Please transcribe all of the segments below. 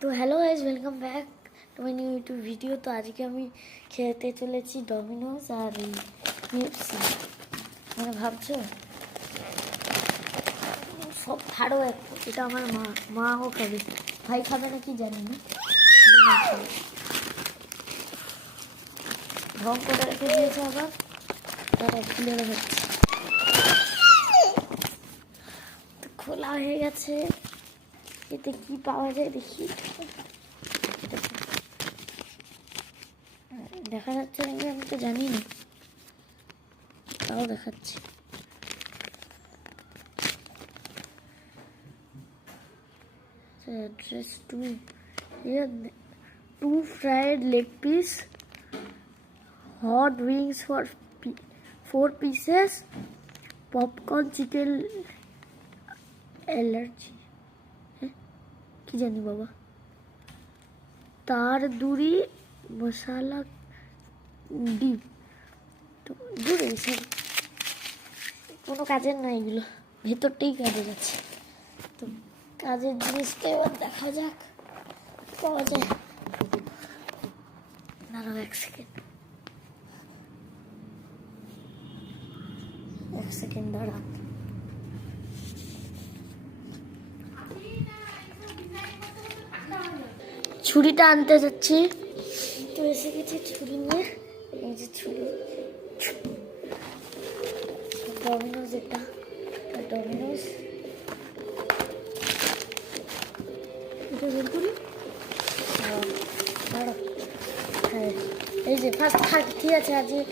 তো hello guys, welcome back to my new YouTube video. তো আজকে আমি খেতে চলেছি ডমিনোস আর এই KFC। মানে ভাবছো সব ছাড়ো, এটা আমার মাও খাবে, ভাই খাবে না কি জানি না, কিন্তু মা খাবে। ঢং করে রেখে দিয়েছে আবার, তারা খুলে রেখেছে। খোলা হয়ে গেছে, এতে কি পাওয়া যায় দেখি। দেখা যাচ্ছে নাকি আমি তো জানি না, তাও দেখাচ্ছি। Address to here, 2 fried leg piece, hot wings for 4 pieces, popcorn chicken allergy কি জানি বাবা, তার দুরি মশলা ডিপ। তো দূরে সব কোনো কাজের না, এগুলো ভেতরটাই কাজে যাচ্ছে। তো কাজের জিনিসটা এবার দেখা যাক পাওয়া যায়। দাঁড়াও এক সেকেন্ড দাঁড়াও। ছুরিটা আনতে যাচ্ছি, তো এসে গেছি ছুরি নিয়ে। এই যে ছুরি, ডমিনোস, এটা ডমিনোস। এটা বের করি, দাঁড়াও। হ্যাঁ, এই যে ফার্স্ট ঠিক আছে, আজকে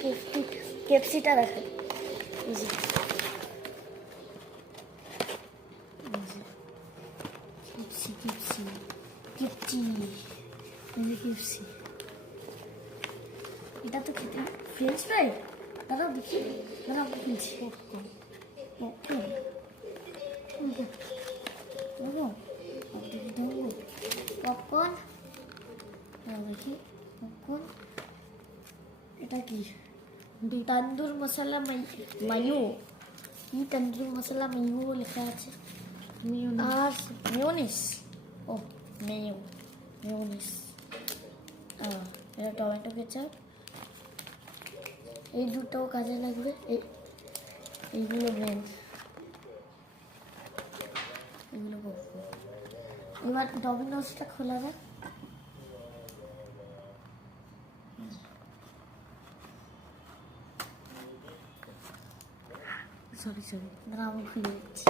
কেএফসিটা দেখাই। এই যে কেএফসি, এটা তো খেতে ফ্রেঞ্চ ফ্রাই। দাঁড়াও দেখি, দাঁড়াও খেলছি। পপকর্ন দেখি, পপকর্ন। এটা কি? তন্দুর মশলা মায়ো, কি তন্দুর মশলা মায়ো লেখা আছে। আর মেয়োনিস, ও মেয়োনিস। এটা টমেটো কেচাপ। এই দুটো কাজে লাগবে, এইগুলো মেন, এগুলো করবো। এবার ডমিনোসটা খোলা যাক। সরি দাঁড়া, আমি খুলে দিচ্ছি।